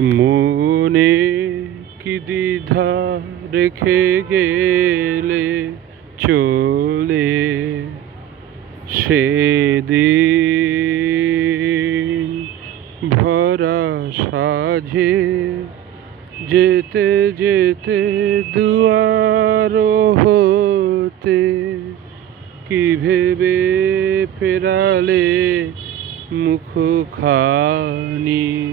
মনে কি দ্বিধা রেখে গেলে চলে সেদিন? ভরা সাঝে যেতে যেতে দুয়ার হতে কি ভেবে ফেরালে মুখখানি?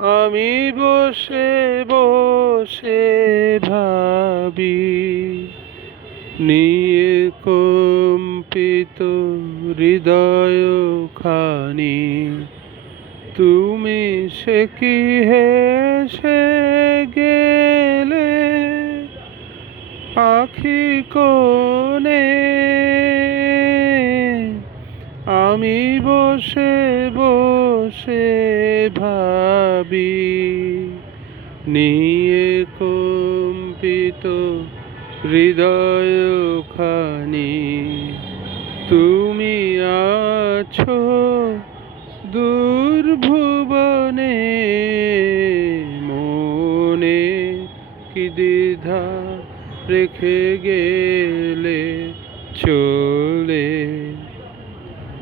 আমি বসে বসে ভাবি, নিয়ে কম্পিত হৃদয় খানি। তুমি সে কি হেসে গেলে? আখি কোণে আমি বসে বসে ভাবি নিয়ে কম্পিত হৃদয় খানি। তুমি আছো দুর্ভুবনে, মনে কি দ্বিধা রেখে গেলে চলে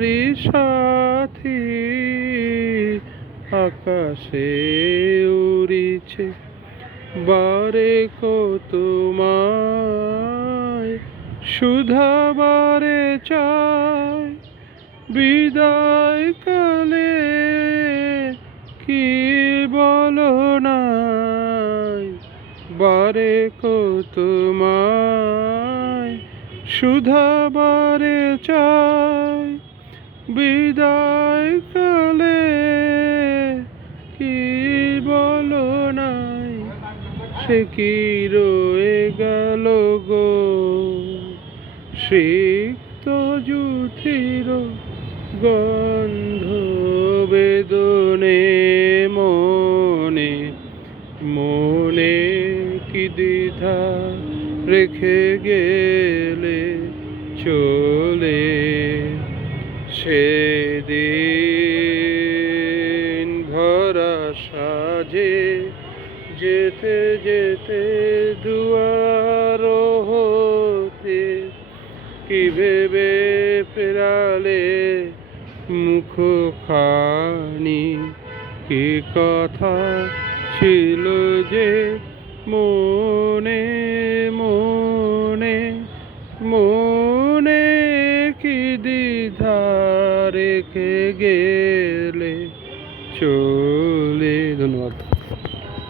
তারি সাথী আকাশে উড়িছে। বারে তোমায় সুধাবারে চায়। বিদায় কালে কি বলো নাই? বারে তোমায় সুধাবারে চায়। বিদায় কালে কি বলো নাই? সে কি রয়ে গেল গো? সিক্ত জুথির গন্ধ বেদনে মনে মনে কি দ্বিধা রেখে গেলে চলে সেদিন ভরা সাজে যেতে যেতে দুয়ার হতে কি ভেবে ফেরালে মুখ খানি কি কথা ছিল যে মনে মনে মনে কি দ্বিধা রেখে গেলে ধন্যবাদ